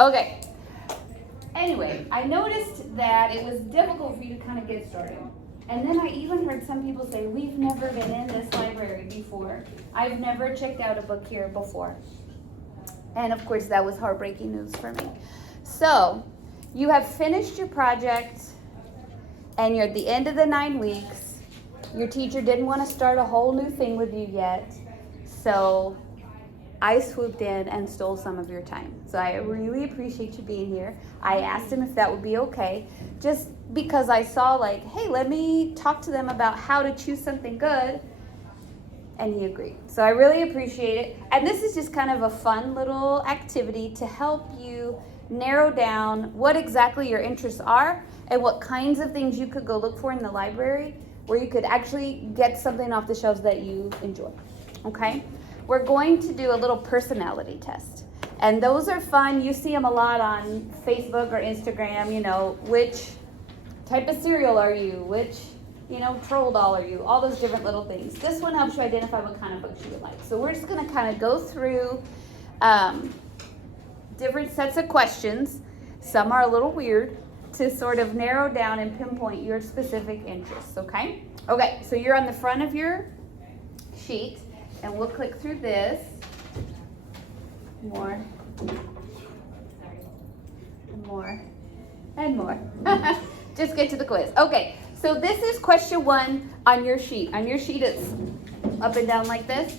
Okay. Anyway, I noticed that it was difficult for you to kind of get started. And then I even heard some people say, we've never been in this library before. I've never checked out a book here before. And of course, that was heartbreaking news for me. So, you have finished your project, and you're at the end of the 9 weeks. Your teacher didn't want to start a whole new thing with you yet. So, I swooped in and stole some of your time. So I really appreciate you being here. I asked him if that would be okay, just because I saw like, hey, let me talk to them about how to choose something good. And he agreed. So I really appreciate it. And this is just kind of a fun little activity to help you narrow down what exactly your interests are and what kinds of things you could go look for in the library where you could actually get something off the shelves that you enjoy. Okay? We're going to do a little personality test. And those are fun. You see them a lot on Facebook or Instagram, which type of cereal are you? Which, troll doll are you? All those different little things. This one helps you identify what kind of books you would like. So we're just going to kind of go through different sets of questions. Some are a little weird to sort of narrow down and pinpoint your specific interests, okay? Okay, so you're on the front of your sheet. And we'll click through this. More. And more. Just get to the quiz. Okay, so this is question 1 on your sheet. On your sheet, it's up and down like this.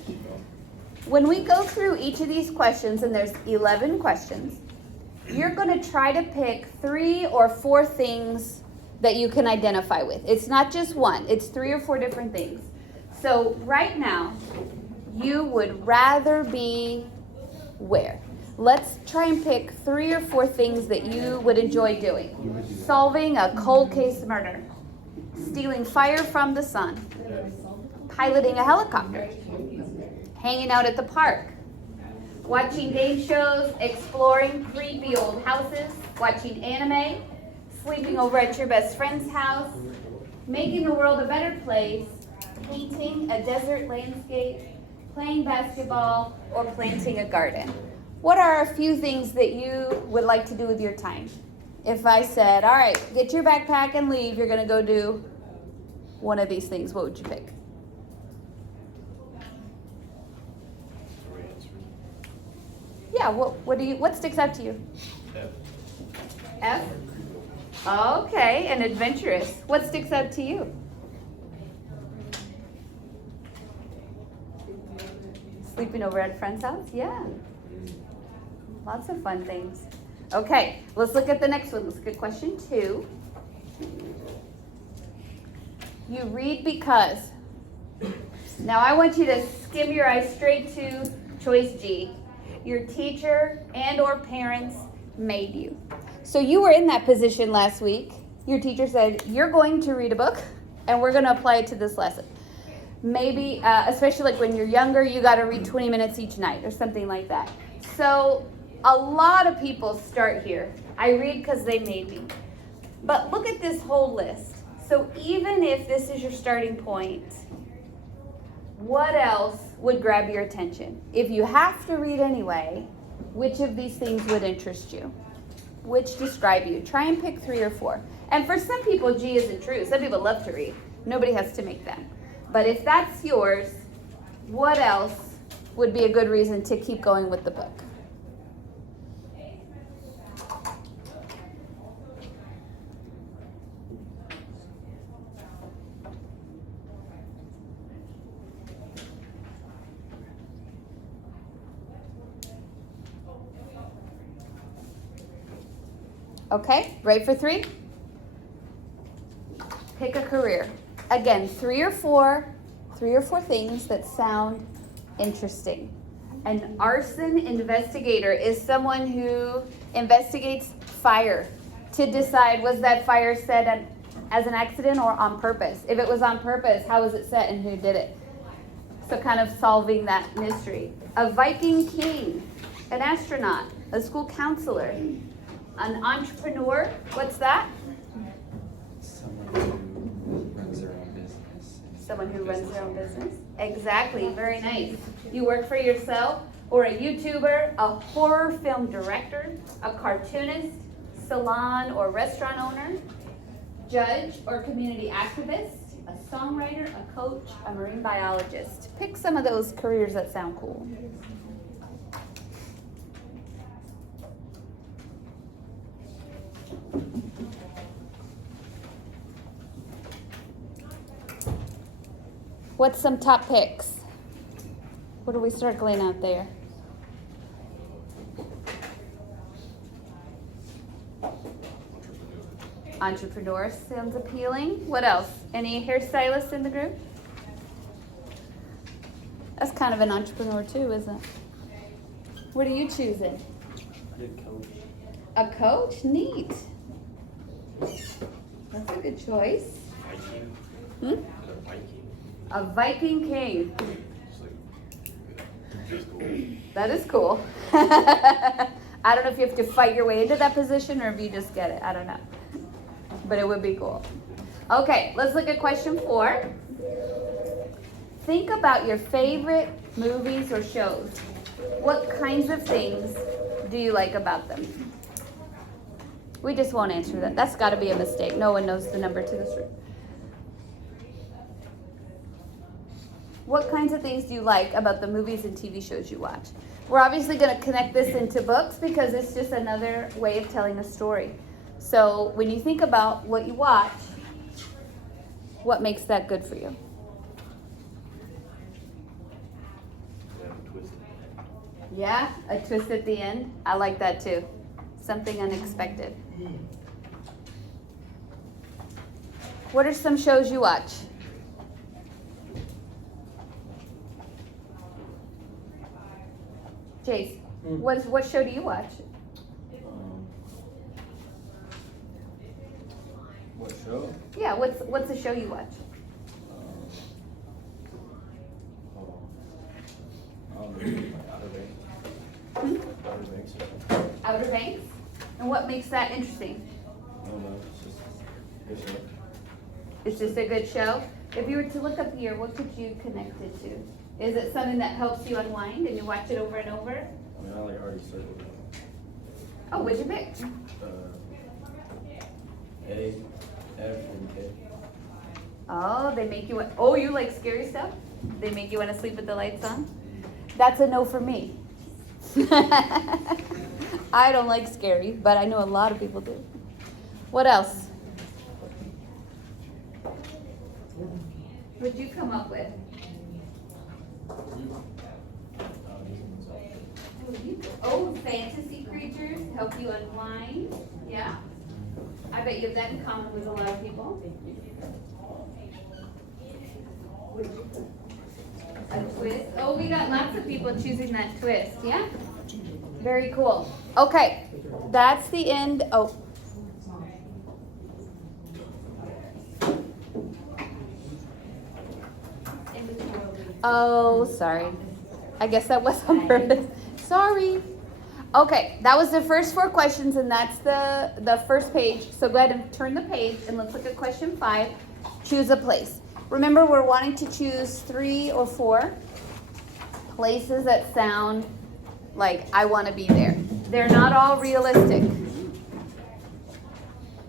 When we go through each of these questions, and there's 11 questions, you're going to try to pick 3 or 4 things that you can identify with. It's not just one. It's 3 or 4 different things. So right now, you would rather be where? Let's try and pick 3 or 4 things that you would enjoy doing. Solving a cold case murder. Stealing fire from the sun. Piloting a helicopter. Hanging out at the park. Watching game shows. Exploring creepy old houses. Watching anime. Sleeping over at your best friend's house. Making the world a better place. Painting a desert landscape. Playing basketball, or planting a garden. What are a few things that you would like to do with your time? If I said, all right, get your backpack and leave, you're going to go do one of these things, what would you pick? Yeah, what sticks out to you? F? Okay, and adventurous. What sticks out to you? Sleeping over at a friend's house? Yeah. Lots of fun things. Okay, let's look at the next one. Let's look at question 2. You read because. Now I want you to skim your eyes straight to choice G. Your teacher and or parents made you. So you were in that position last week. Your teacher said, you're going to read a book and we're going to apply it to this lesson. Maybe, especially like when you're younger, you got to read 20 minutes each night or something like that. So a lot of people start here. I read because they made me. But look at this whole list. So even if this is your starting point, what else would grab your attention? If you have to read anyway, which of these things would interest you? Which describe you? Try and pick 3 or 4. And for some people, G isn't true. Some people love to read. Nobody has to make them. But if that's yours, what else would be a good reason to keep going with the book? Okay, ready for 3? Pick a career. Again, 3 or 4 things that sound interesting. An arson investigator is someone who investigates fire to decide was that fire set as an accident or on purpose. If it was on purpose, how was it set and who did it? So kind of solving that mystery. A Viking king, an astronaut, a school counselor, an entrepreneur. What's that? Someone who runs their own business. Exactly. Very nice. You work for yourself or a YouTuber, a horror film director, a cartoonist, salon or restaurant owner, judge or community activist, a songwriter, a coach, a marine biologist. Pick some of those careers that sound cool. What's some top picks? What are we circling out there? Entrepreneur sounds appealing. What else? Any hairstylists in the group? That's kind of an entrepreneur too, isn't it? What are you choosing? I did coach. A coach? Neat. That's a good choice. Viking. Hmm? A Viking. A Viking king. It's like, that's cool. That is cool. I don't know if you have to fight your way into that position or if you just get it. I don't know. But it would be cool. Okay, let's look at question 4. Think about your favorite movies or shows. What kinds of things do you like about them? We just won't answer that. That's got to be a mistake. No one knows the number to this room. What kinds of things do you like about the movies and TV shows you watch? We're obviously going to connect this into books because it's just another way of telling a story. So when you think about what you watch, what makes that good for you? Yeah, a twist at the end. I like that too. Something unexpected. What are some shows you watch? Jace, what show do you watch? What show? Yeah, what's a show you watch? Outer Banks. Outer Banks? And what makes that interesting? I don't know. It's just a good show. It's just a good show? If you were to look up here, what could you connect it to? Is it something that helps you unwind and you watch it over and over? I mean, I like already circled it. Oh, what'd you pick? A, F, and K. Oh, they make you, oh, you like scary stuff? They make you want to sleep with the lights on? That's a no for me. I don't like scary, but I know a lot of people do. What else? What'd you come up with? Oh, fantasy creatures help you unwind. Yeah. I bet you have that in common with a lot of people. A twist. Oh, we got lots of people choosing that twist. Yeah. Very cool. Okay. That's the end. Oh. Oh, sorry. I guess that was on purpose. Sorry. Okay, that was the first 4 questions, and that's the first page. So go ahead and turn the page, and let's look at question 5. Choose a place. Remember, we're wanting to choose 3 or 4 places that sound like I want to be there. They're not all realistic.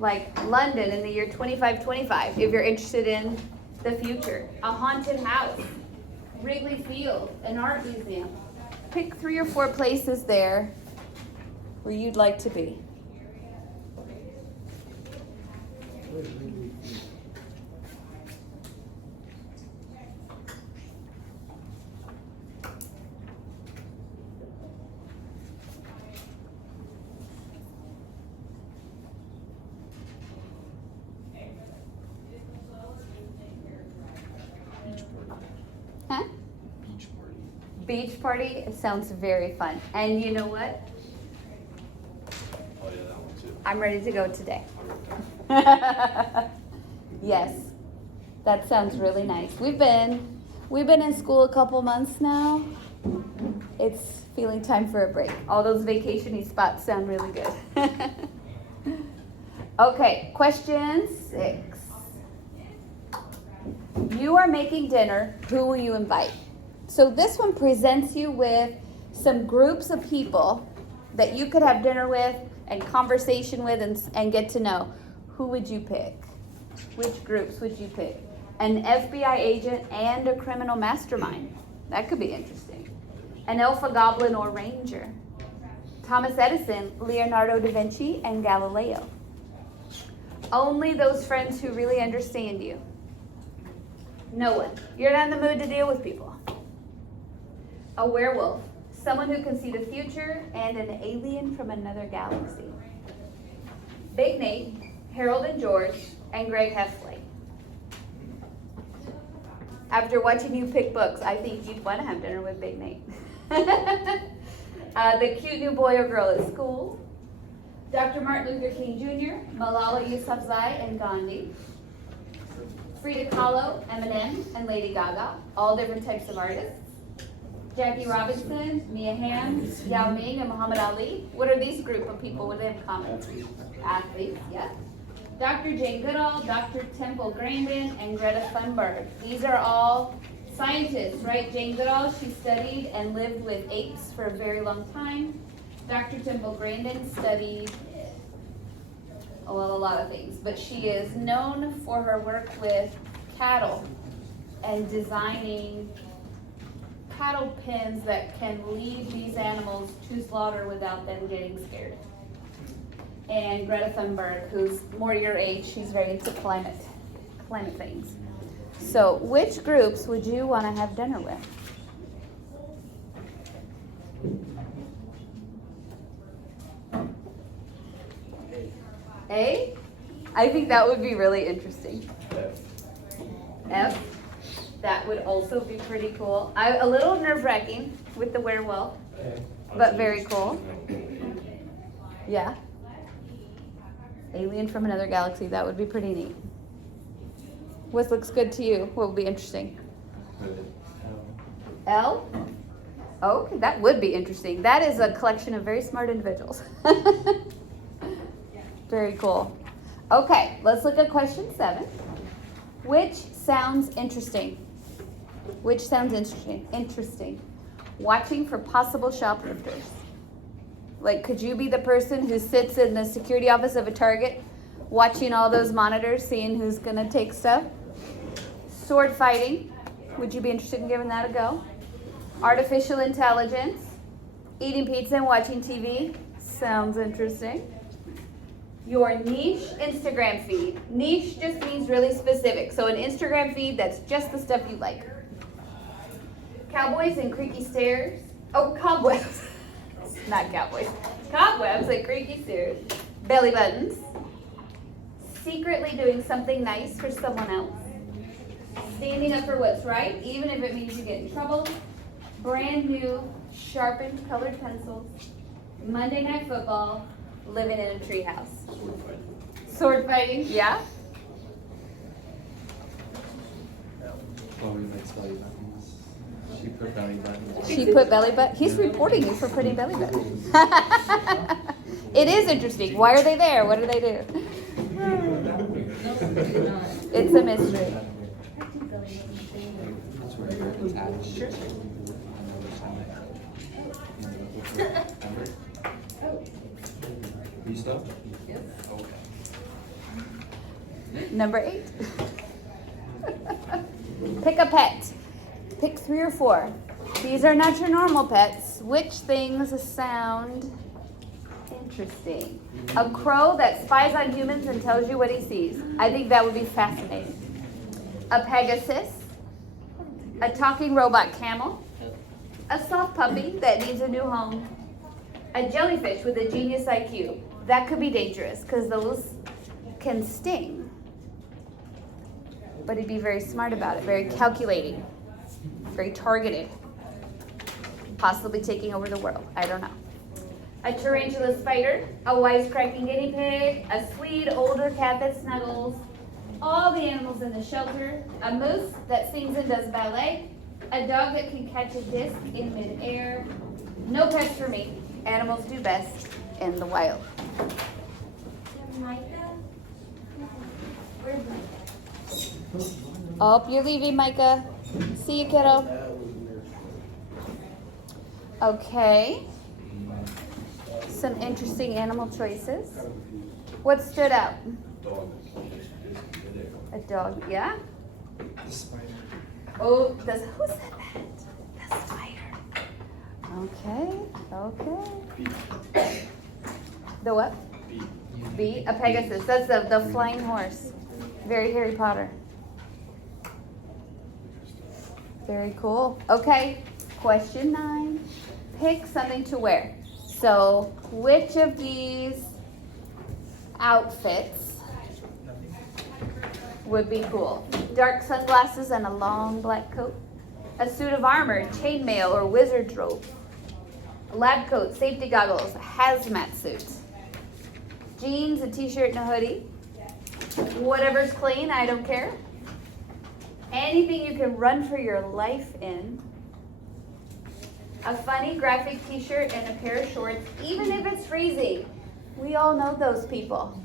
Like London in the year 2525, if you're interested in the future. A haunted house. Wrigley Field, an art museum. Pick 3 or 4 places there where you'd like to be. Huh? Beach party. Beach party, it sounds very fun. And you know what? Oh yeah, that one too. I'm ready to go today. I wrote that. Yes, that sounds really nice. We've been in school a couple months now. It's feeling time for a break. All those vacation-y spots sound really good. Okay, question 6. You are making dinner. Who will you invite? So this one presents you with some groups of people that you could have dinner with and conversation with and get to know, who would you pick? Which groups would you pick? An FBI agent and a criminal mastermind. That could be interesting. An alpha goblin or ranger. Thomas Edison, Leonardo da Vinci, and Galileo. Only those friends who really understand you. No one. You're not in the mood to deal with people. A werewolf. Someone who can see the future, and an alien from another galaxy. Big Nate, Harold and George, and Greg Heffley. After watching you pick books, I think you'd want to have dinner with Big Nate. The cute new boy or girl at school. Dr. Martin Luther King Jr., Malala Yousafzai, and Gandhi. Frida Kahlo, Eminem, and Lady Gaga, all different types of artists. Jackie Robinson, Mia Hamm, Yao Ming, and Muhammad Ali. What are these group of people? What do they have in common? Athletes, yeah. Dr. Jane Goodall, Dr. Temple Grandin, and Greta Thunberg. These are all scientists, right? Jane Goodall, she studied and lived with apes for a very long time. Dr. Temple Grandin studied a lot of things, but she is known for her work with cattle and designing cattle pens that can lead these animals to slaughter without them getting scared. And Greta Thunberg, who's more your age, she's very into climate things. So, which groups would you want to have dinner with? A? I think that would be really interesting. F? That would also be pretty cool. A little nerve-wracking with the werewolf, but very cool. Yeah. Alien from another galaxy, that would be pretty neat. What looks good to you? What would be interesting? L? Okay, that would be interesting. That is a collection of very smart individuals. Very cool. Okay, let's look at question 7. Which sounds interesting? Which sounds interesting? Interesting. Watching for possible shoplifters. Like, could you be the person who sits in the security office of a Target, watching all those monitors, seeing who's gonna take stuff? Sword fighting. Would you be interested in giving that a go? Artificial intelligence. Eating pizza and watching TV. Sounds interesting. Your niche Instagram feed. Niche just means really specific. So an Instagram feed that's just the stuff you like. Cowboys and creaky stairs. Oh, cobwebs. Not cowboys. Cobwebs and creaky stairs. Belly buttons. Secretly doing something nice for someone else. Standing up for what's right, even if it means you get in trouble. Brand new, sharpened colored pencils. Monday Night Football. Living in a treehouse. Sword fighting. Sword fighting, yeah. Oh, we might spell you buttons. She put belly buttons. She put belly button. He's reporting you for putting belly buttons. It is interesting. Why are they there? What do they do? It's a mystery. That's where you're attached. Remember? You stop? Yes. Okay. Number 8. Pick a pet. Pick 3 or 4. These are not your normal pets. Which things sound interesting? A crow that spies on humans and tells you what he sees. I think that would be fascinating. A Pegasus. A talking robot camel. A soft puppy that needs a new home. A jellyfish with a genius IQ. That could be dangerous because those can sting. But he'd be very smart about it, very calculating, very targeted, possibly taking over the world. I don't know. A tarantula spider, a wisecracking guinea pig, a sweet older cat that snuggles, all the animals in the shelter, a moose that sings and does ballet, a dog that can catch a disc in midair. No pets for me. Animals do best in the wild. Oh, you're leaving, Micah. See you, kiddo. Okay. Some interesting animal choices. What stood out? A dog, yeah? The spider. Oh, who said that? The spider. Okay, okay. The what? Bee? A Pegasus. That's the flying horse. Very Harry Potter. Very cool. Okay, question 9. Pick something to wear. So, which of these outfits would be cool? Dark sunglasses and a long black coat. A suit of armor, chainmail, or wizard's robe. A lab coat, safety goggles, hazmat suit. Jeans, a t-shirt, and a hoodie. Whatever's clean, I don't care. Anything you can run for your life in. A funny graphic t-shirt and a pair of shorts, even if it's freezing. We all know those people.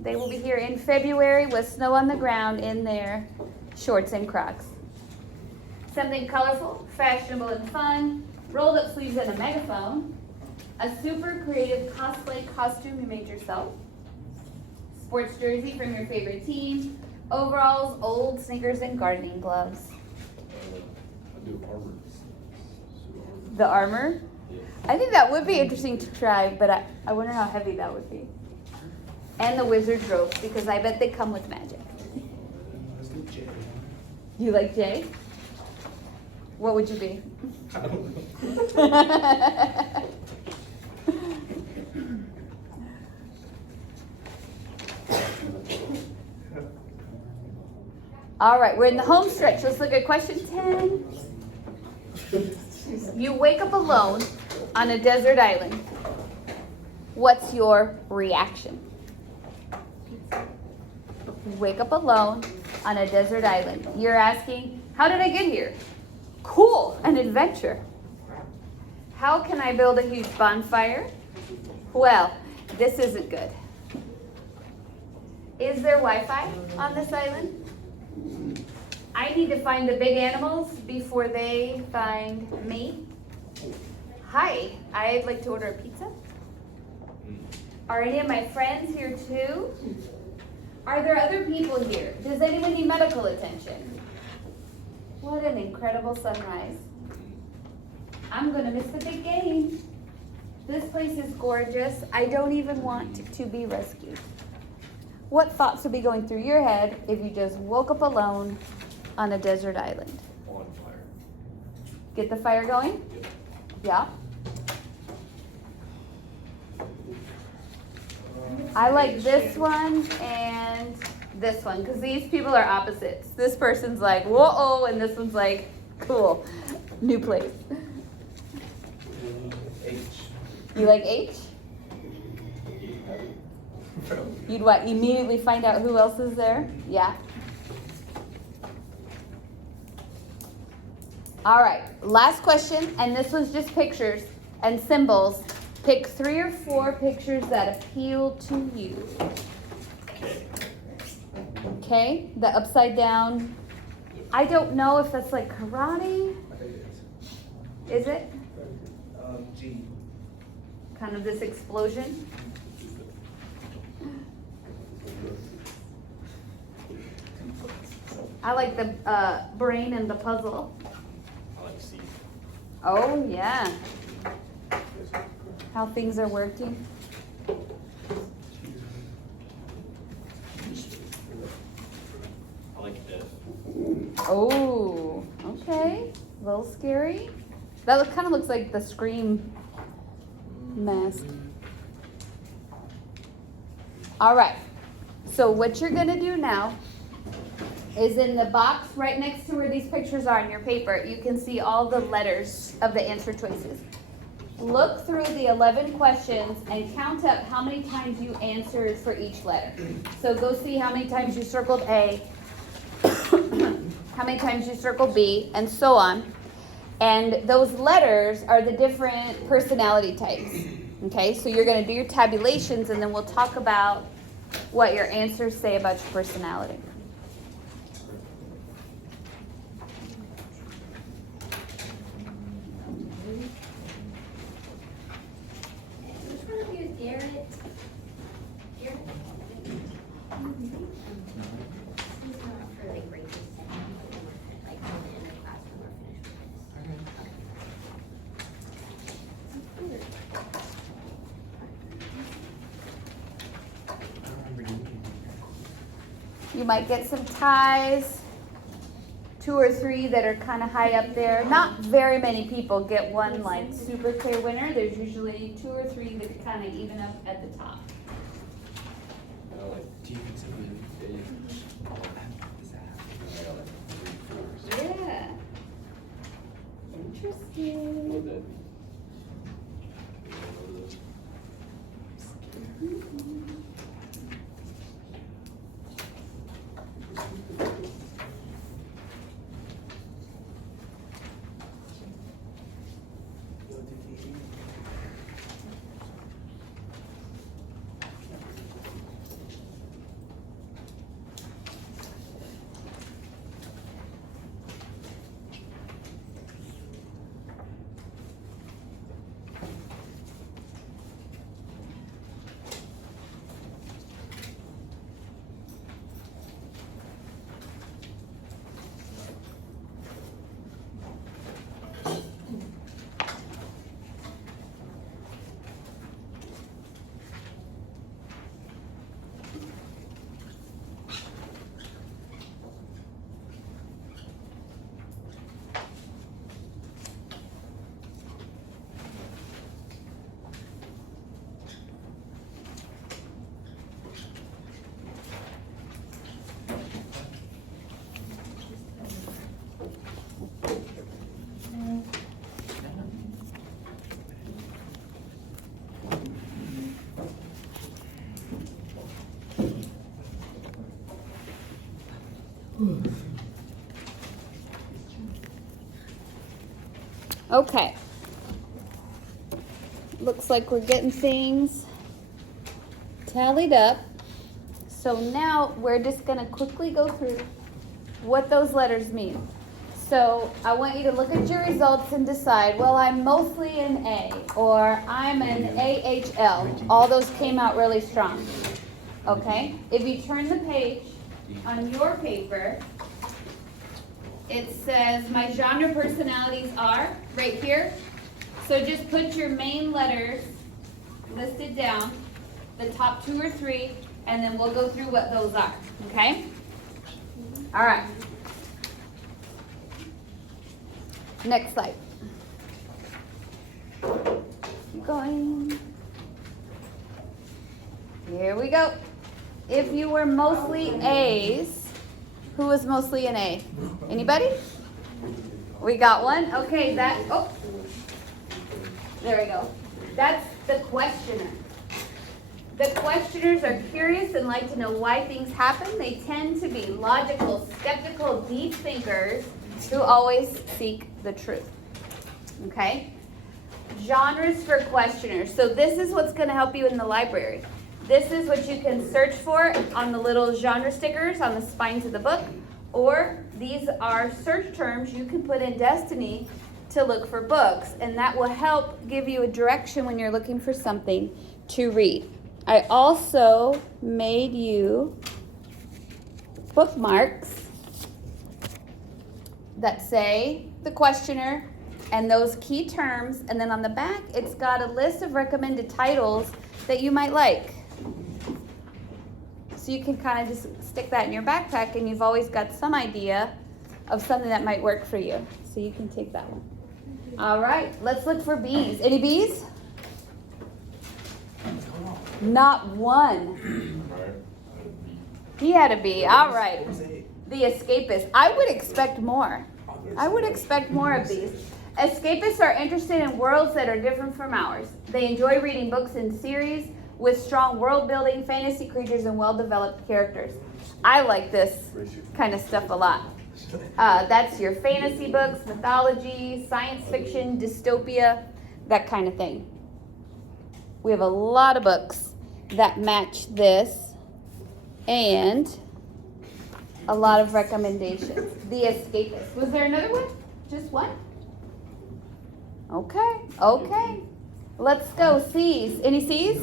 They will be here in February with snow on the ground in their shorts and Crocs. Something colorful, fashionable, and fun. Rolled up sleeves and a megaphone. A super creative cosplay costume you made yourself. Sports jersey from your favorite team. Overalls, old sneakers, and gardening gloves. I do armor. The armor? I think that would be interesting to try, but I wonder how heavy that would be. And the wizard's robe, because I bet they come with magic. You like Jay? What would you be? I don't know. All right, we're in the home stretch. Let's look at question 10. You wake up alone on a desert island. What's your reaction? You wake up alone on a desert island. You're asking, how did I get here? Cool, an adventure. How can I build a huge bonfire? Well, this isn't good. Is there Wi-Fi on this island? I need to find the big animals before they find me. Hi, I'd like to order a pizza. Are any of my friends here too? Are there other people here? Does anyone need medical attention? What an incredible sunrise. I'm gonna miss the big game. This place is gorgeous. I don't even want to be rescued. What thoughts would be going through your head if you just woke up alone on a desert island? On fire. Get the fire going? Yeah. I like this one and this one because these people are opposites. This person's like, whoa, and this one's like, cool, new place. H. You like H? You'd what? Immediately find out who else is there? Yeah. All right, last question, and this one's just pictures and symbols. Pick 3 or 4 pictures that appeal to you. Okay, the upside down. I don't know if that's like karate. I think it is. Is it? G. Kind of this explosion. I like the brain and the puzzle. I like C. Oh, yeah. How things are working. I like F. Oh, okay. A little scary. That kind of looks like the Scream mask. All right. So what you're going to do now is in the box right next to where these pictures are in your paper, you can see all the letters of the answer choices. Look through the 11 questions and count up how many times you answered for each letter. So go see how many times you circled A, how many times you circled B, and so on. And those letters are the different personality types. Okay, so you're going to do your tabulations and then we'll talk about what your answers say about your personality. Garrett. Garrett? He's not up for like break this second, like in the end of class when we're finished with this. I don't remember doing anything. You might get some ties, 2 or 3 that are kind of high up there. Not very many people get one like super clear winner. There's usually 2 or 3 that kind of even up at the top. Do you think something big? Is that happening? Yeah. Interesting. Okay. Looks like we're getting things tallied up. So now we're just going to quickly go through what those letters mean. So I want you to look at your results and decide, well, I'm mostly an A or I'm an AHL. All those came out really strong. Okay? If you turn the page on your paper, it says my genre personalities are right here. So just put your main letters listed down, the top 2 or 3, and then we'll go through what those are. Okay? All right. Next slide. Keep going. Here we go. If you were mostly A's, who was mostly an A? Anybody? We got one. Okay, there we go. That's the questioner. The questioners are curious and like to know why things happen. They tend to be logical, skeptical, deep thinkers who always seek the truth. Okay? Genres for questioners. So this is what's going to help you in the library. This is what you can search for on the little genre stickers on the spines of the book. Or these are search terms you can put in Destiny to look for books. And that will help give you a direction when you're looking for something to read. I also made you bookmarks that say the questioner and those key terms. And then on the back, it's got a list of recommended titles that you might like. So you can kind of just stick that in your backpack and you've always got some idea of something that might work for you. So you can take that one. All right, let's look for B's. Any B's? Not one. He had a B. All right. The escapists. I would expect more. I would expect more of these. Escapists are interested in worlds that are different from ours. They enjoy reading books in series with strong world building, fantasy creatures, and well-developed characters. I like this kind of stuff a lot. That's your fantasy books, mythology, science fiction, dystopia, that kind of thing. We have a lot of books that match this and a lot of recommendations. The Escapist. Was there another one? Just one? Okay. Let's go. C's. Any C's?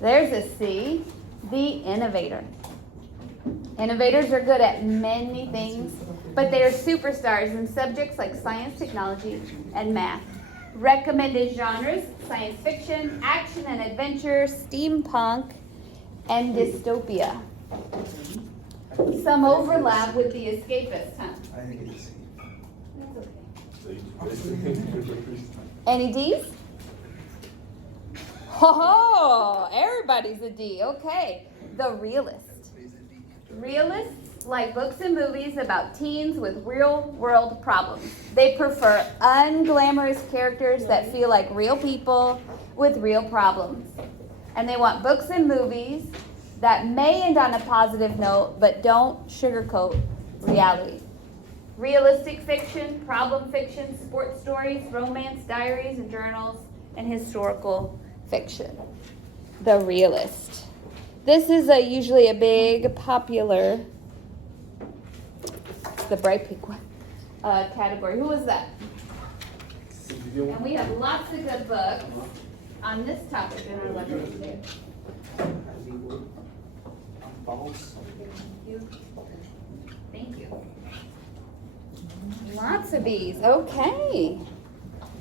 There's a C. The innovator. Innovators are good at many things, but they are superstars in subjects like science, technology, and math. Recommended genres: science fiction, action and adventure, steampunk, and dystopia. Some overlap with the escapist, huh? I think it's C. That's okay. Any D's? Ho ho! Everybody's a D. Okay. The realist. Realists like books and movies about teens with real world problems. They prefer unglamorous characters that feel like real people with real problems. And they want books and movies that may end on a positive note but don't sugarcoat reality. Realistic fiction, problem fiction, sports stories, romance diaries and journals, and historical fiction. The realist. This is usually a big, popular, the bright pink one, category. Who was that? And we have lots of good books on this topic in our library today. Thank you. Lots of B's. Okay.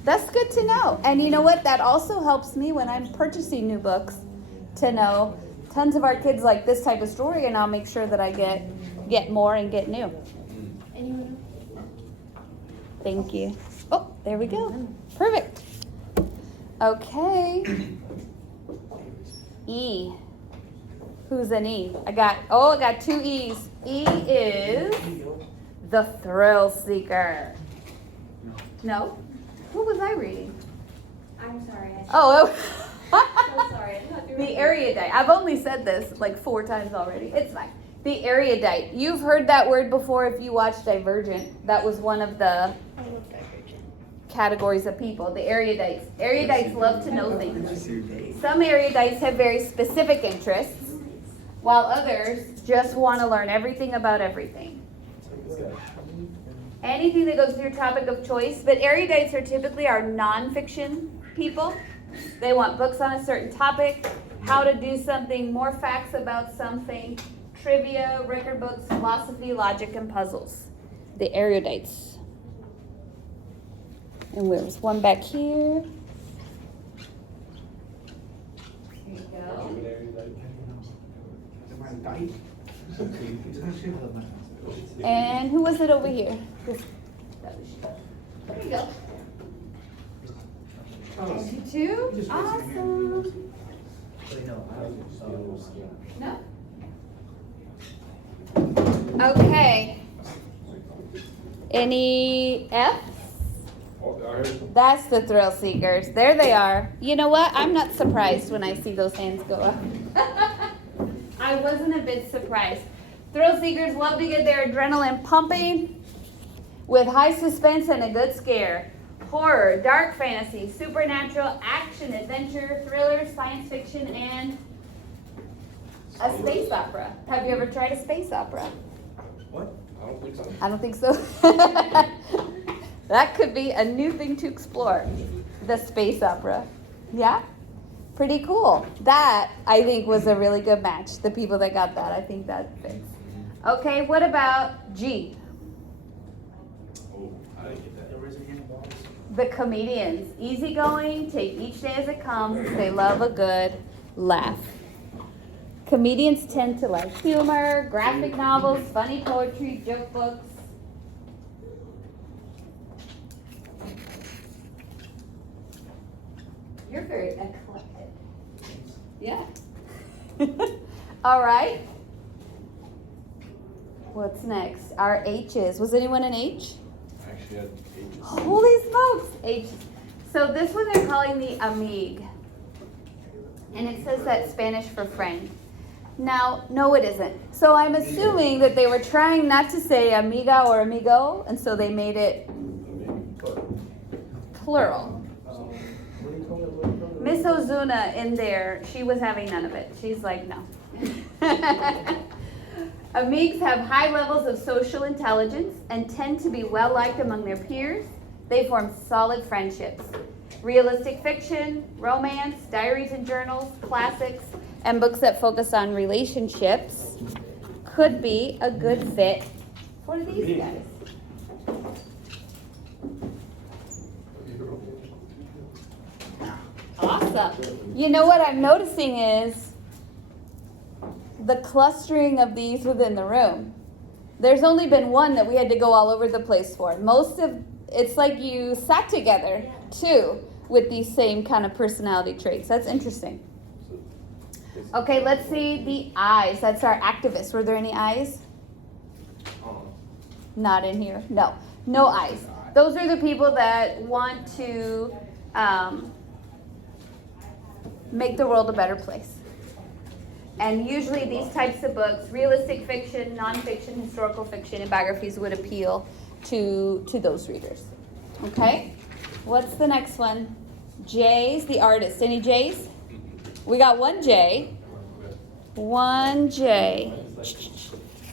That's good to know. And you know what? That also helps me when I'm purchasing new books to know tons of our kids like this type of story, and I'll make sure that I get more and get new. Anyone? Thank you. Oh, there we go. Perfect. Okay. E. Who's an E? I got two E's. E is the thrill seeker. No? Who was I reading? I'm sorry. Oh, I'm sorry. I'm not doing the erudite. I've only said this like 4 times already. It's fine. The erudite. You've heard that word before if you watched Divergent. That was one of the I love Divergent. categories of people. The erudites. Erudites love to know things. Some erudites have very specific interests, while others just want to learn everything about everything. Anything that goes to your topic of choice, but erudites are typically our nonfiction people. They want books on a certain topic, how to do something, more facts about something, trivia, record books, philosophy, logic, and puzzles. The erudites. And there's one back here. Here you go. And who was it over here? There you go. You too? Awesome. No? Okay. Any F? That's the thrill seekers. There they are. You know what? I'm not surprised when I see those hands go up. I wasn't a bit surprised. Thrill seekers love to get their adrenaline pumping with high suspense and a good scare. Horror, dark fantasy, supernatural, action, adventure, thriller, science fiction, and a space opera. Have you ever tried a space opera? What? I don't think so. I don't think so. That could be a new thing to explore. The space opera. Yeah? Pretty cool. That, I think, was a really good match. The people that got that, I think that fits. Okay, what about G? Oh, I didn't get that. The comedians. Easygoing, take each day as it comes. They love a good laugh. Comedians tend to like humor, graphic novels, funny poetry, joke books. You're very eclectic. Yeah. All right. What's next? Our H's. Was anyone an H? I actually had H's. Holy smokes! H. So this one they're calling the amigue. And it says that Spanish for friend. Now, no it isn't. So I'm assuming that they were trying not to say amiga or amigo, and so they made it plural. Miss Ozuna in there, she was having none of it. She's like, no. Amigs have high levels of social intelligence and tend to be well liked among their peers. They form solid friendships. Realistic fiction, romance, diaries and journals, classics, and books that focus on relationships could be a good fit for these guys. Awesome. You know what I'm noticing is the clustering of these within the room. There's only been one that we had to go all over the place for. Most of it's like you sat together too with these same kind of personality traits. That's interesting. Okay, let's see the eyes. That's our activists. Were there any eyes? Not in here. No. No eyes. Those are the people that want to make the world a better place. And usually these types of books, realistic fiction, nonfiction, historical fiction, and biographies would appeal to those readers. Okay? What's the next one? J's, the artist. Any J's? We got one J. One J.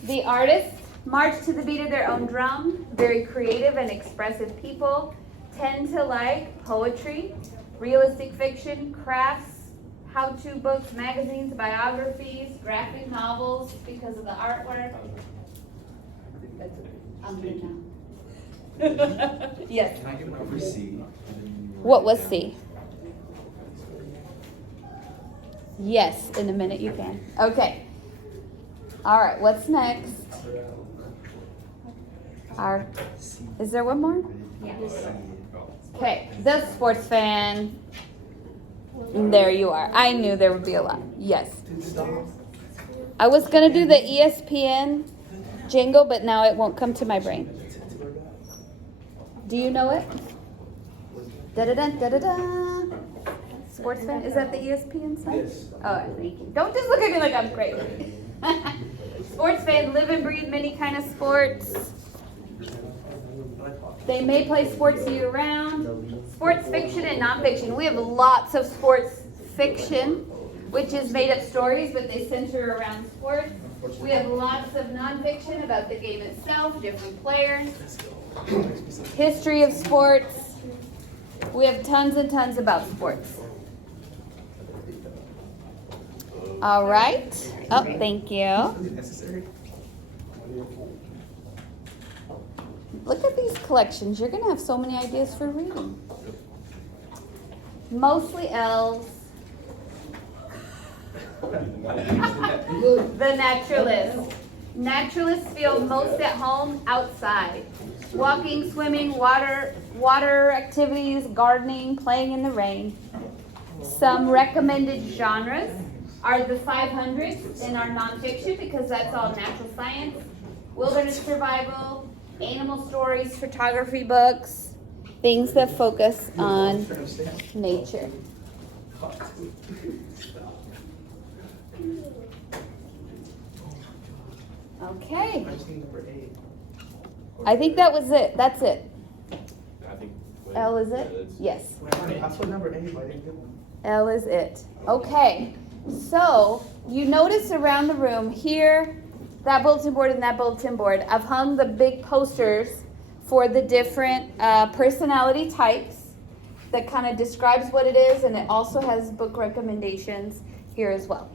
The artists march to the beat of their own drum. Very creative and expressive people. Tend to like poetry, realistic fiction, crafts, how-to books, magazines, biographies, graphic novels because of the artwork. I'm good now. Yes. Can I give number C? What was C? Yes, in a minute you can. Okay. All right, what's next? Is there one more? Yes. Okay, the sports fan. There you are. I knew there would be a lot. Yes. I was going to do the ESPN jingle, but now it won't come to my brain. Do you know it? Da-da-da, da-da-da. Sports fan? Is that the ESPN song? Yes. Oh, thank you. Don't just look at me like I'm crazy. Sports fan, live and breathe many kind of sports. They may play sports year-round. Sports fiction and nonfiction. We have lots of sports fiction, which is made-up stories, but they center around sports. We have lots of nonfiction about the game itself, different players, history of sports. We have tons and tons about sports. All right. Oh, thank you. Look at these collections. You're going to have so many ideas for reading. Mostly elves. The naturalists. Naturalists feel most at home outside. Walking, swimming, water activities, gardening, playing in the rain. Some recommended genres are the 500s in our nonfiction because that's all natural science. Wilderness survival, animal stories, photography books, things that focus on nature. Okay. I think that was it. That's it. L is it? Yes. I put number 8, but I didn't get one. L is it. Okay. So you notice around the room here, that bulletin board and that bulletin board, I've hung the big posters for the different personality types that kind of describes what it is, and it also has book recommendations here as well.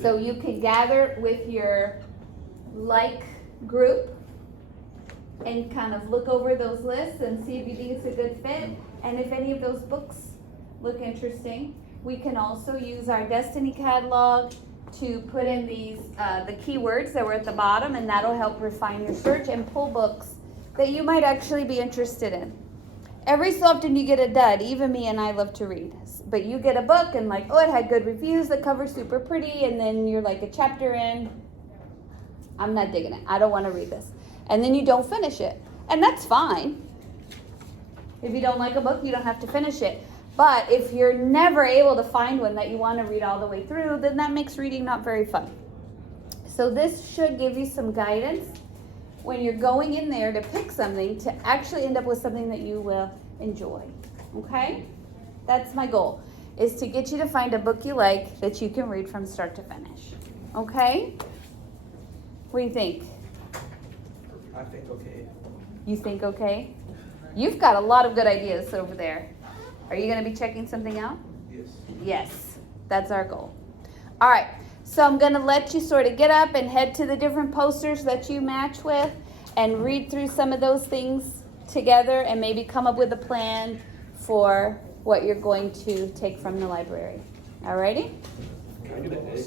So you can gather with your like group and kind of look over those lists and see if you think it's a good fit, and if any of those books look interesting. We can also use our Destiny catalog to put in these the keywords that were at the bottom, and that'll help refine your search and pull books that you might actually be interested in. Every so often you get a dud. Even me and I love to read, but you get a book and like, oh, it had good reviews, the cover's super pretty, and then you're like a chapter in, I'm not digging it, I don't want to read this, and then you don't finish it, and that's fine. If you don't like a book, you don't have to finish it. But if you're never able to find one that you want to read all the way through, then that makes reading not very fun. So this should give you some guidance when you're going in there to pick something to actually end up with something that you will enjoy. Okay? That's my goal, is to get you to find a book you like that you can read from start to finish. Okay? What do you think? I think okay. You think okay? You've got a lot of good ideas over there. Are you going to be checking something out? Yes. Yes, that's our goal. All right, so I'm gonna let you sort of get up and head to the different posters that you match with and read through some of those things together and maybe come up with a plan for what you're going to take from the library. Alrighty? Can I get an A?